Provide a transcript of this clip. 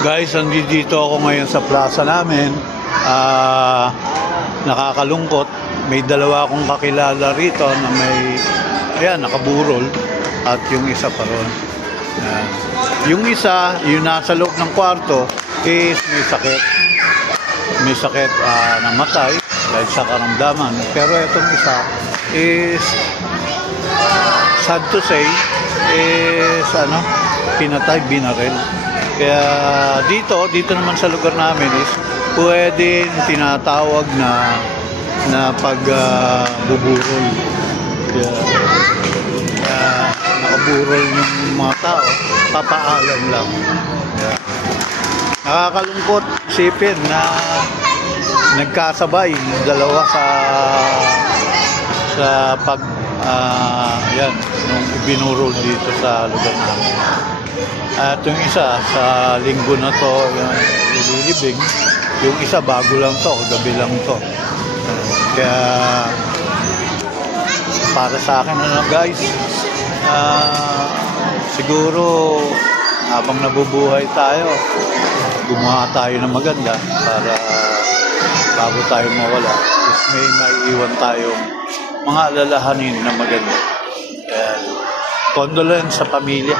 Guys, andito ako ngayon sa plaza namin. Nakakalungkot. May dalawa akong kakilala rito na may, ayan, nakaburol. At yung isa pa ron. Yung isa, yung nasa loob ng kwarto, is may sakit. May sakit, namatay dahil sa karamdaman. Pero itong isa is, sad to say, is pinatay, binaril. Kaya dito naman sa lugar namin is pwedeng tinatawag na pagbuburol. Kaya nakaburol yung mga tao, papaalam lang. Kaya, nakakalungkot isipin na nagkasabay yung dalawa sa yan, nung binurol dito sa lugar namin. At yung isa, sa linggo na to, ililibing. Yung isa, bago lang to, gabi lang to. Kaya, para sa akin, guys, siguro, habang nabubuhay tayo, gumawa tayo ng maganda para bago tayo mawala. Tapos may maiiwan tayong mga alalahanin na maganda. Kaya, condolence sa pamilya.